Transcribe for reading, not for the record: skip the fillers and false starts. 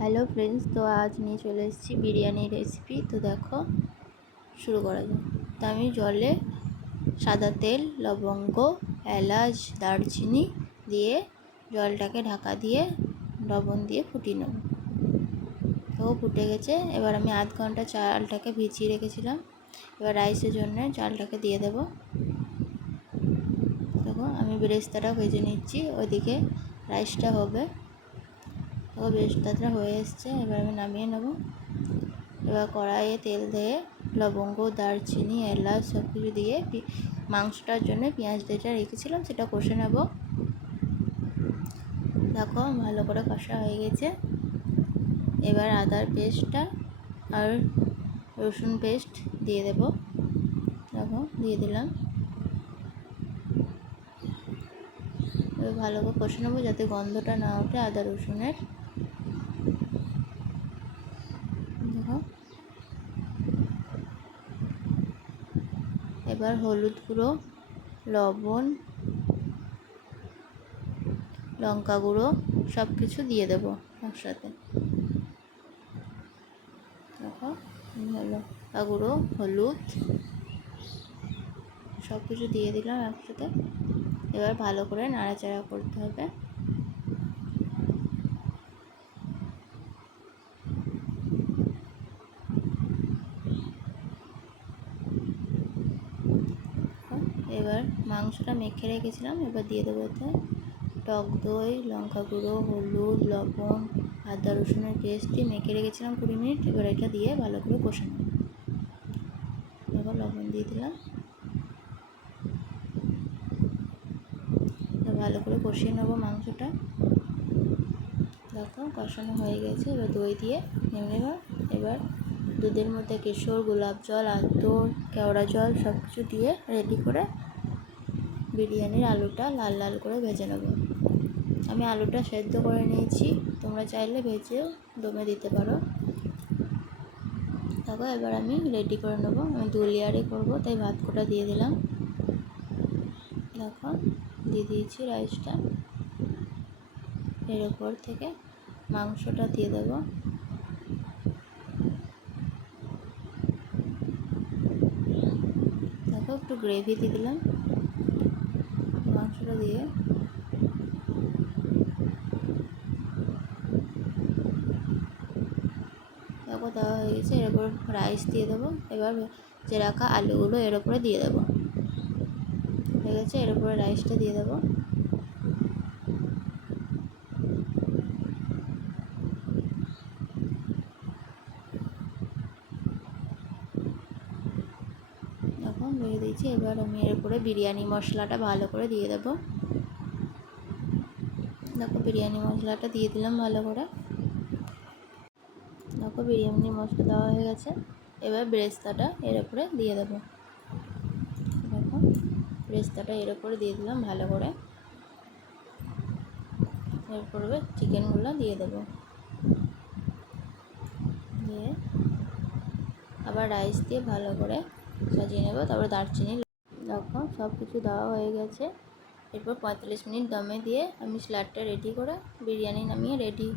Hello friends, তো আজ নিয়ে চলে এসেছি বিরিয়ানির রেসিপি। তো দেখো, শুরু করা যাক। তো আমি জলে সাদা তেল, লবঙ্গ, এলাচ, দারচিনি দিয়ে জলটাকে ঢাকা দিয়ে লবণ দিয়ে ফুটিয়ে নেব। তো ফুটে গেছে। এবার আমি আধ ঘন্টা চালটাকে ভিজিয়ে রেখেছিলাম। এবার রাইসের জন্য চালটাকে দিয়ে দেব। দেখো, আমি বেরেস্তাটা ভেজে নিচ্ছি, ওইদিকে রাইসটা হবে। তো বেরেস্তাটা হয়ে এসছে, এবার আমি নামিয়ে নেব। এবার কড়াইয়ে তেল দিয়ে লবঙ্গ, দারচিনি, এলাচ সব কিছু দিয়ে মাংসটার জন্য পেঁয়াজ যেটা রেখেছিলাম সেটা কষে নেব। দেখো, ভালো করে কষা হয়ে গেছে। এবার আদার পেস্টটা আর রসুন পেস্ট দিয়ে দেব। দেখো, দিয়ে দিলাম। এবার ভালো করে কষে নেবো যাতে গন্ধটা না ওঠে আদা রসুনের। দেখো, এবার হলুদ গুঁড়ো, লবণ, লঙ্কা গুঁড়ো সব কিছু দিয়ে দেবো একসাথে। দেখো, লঙ্কা গুঁড়ো, হলুদ সব কিছু দিয়ে দিলাম একসাথে। এবার ভালো করে নাড়াচাড়া করতে হবে। এবার মাংসটা মেখে রেখেছিলাম, এবার দিয়ে দেবো এতে টক দই, লঙ্কা গুঁড়ো, হলুদ, লবণ, আদা রসুনের পেস্ট দিয়ে মেখে রেখেছিলাম 20 মিনিট। এবার এটা দিয়ে ভালো করে কষে নেব। এবার লবণ দিয়ে দিলাম। ভালো করে কষিয়ে নেবো মাংসটা। দেখো, কষানো হয়ে গেছে। এবার দই দিয়ে নেমে নেব। এবার দুধের মধ্যে কেশর, গোলাপ জল, আতর, কেওড়া জল সব কিছু দিয়ে রেডি করে বিরিয়ানির আলুটা লাল লাল করে ভেজে নেব। আমি আলুটা সেদ্ধ করে নিয়েছি, তোমরা চাইলে ভেজেও দমে দিতে পারো। দেখো, এবার আমি রেডি করে নেব। আমি 2 লেয়ারে করবো, তাই ভাত কোটা দিয়ে দিলাম। দেখো, দিয়ে দিয়েছি রাইসটা। এর উপর থেকে মাংসটা দিয়ে দেবো। দেখো, একটু গ্রেভি দিয়ে দিলাম মাংসটা দিয়ে। দেখো, দেওয়া হয়ে গেছে। এর উপর রাইস দিয়ে দেবো। এবার যে রাখা আলুগুলো এর উপরে দিয়ে দেবো। হয়ে গেছে। এর উপরে রাইসটা দিয়ে দেবো। এখন দিয়ে দিয়েছি। এবার আমি এর উপরে বিরিয়ানি মশলাটা ভালো করে দিয়ে দেবো। দেখো, বিরিয়ানি মশলাটা দিয়ে দিলাম ভালো করে। দেখো, বিরিয়ানি মশলা দেওয়া হয়ে গেছে। এবার বেরেস্তাটা এর উপরে দিয়ে দেবো। দেখো, বেরেস্তাটা এর উপরে দিয়ে দিলাম ভালো করে। এরপরে চিকেনগুলো দিয়ে দেবো। দিয়ে আবার রাইস দিয়ে ভালো করে সাজিয়ে নেব। তারপর দারচিনি। দেখো, সব কিছু দেওয়া হয়ে গেছে। এরপর 45 মিনিট দমে দিয়ে আমি স্যালাডটা রেডি করে বিরিয়ানি নামিয়ে রেডি।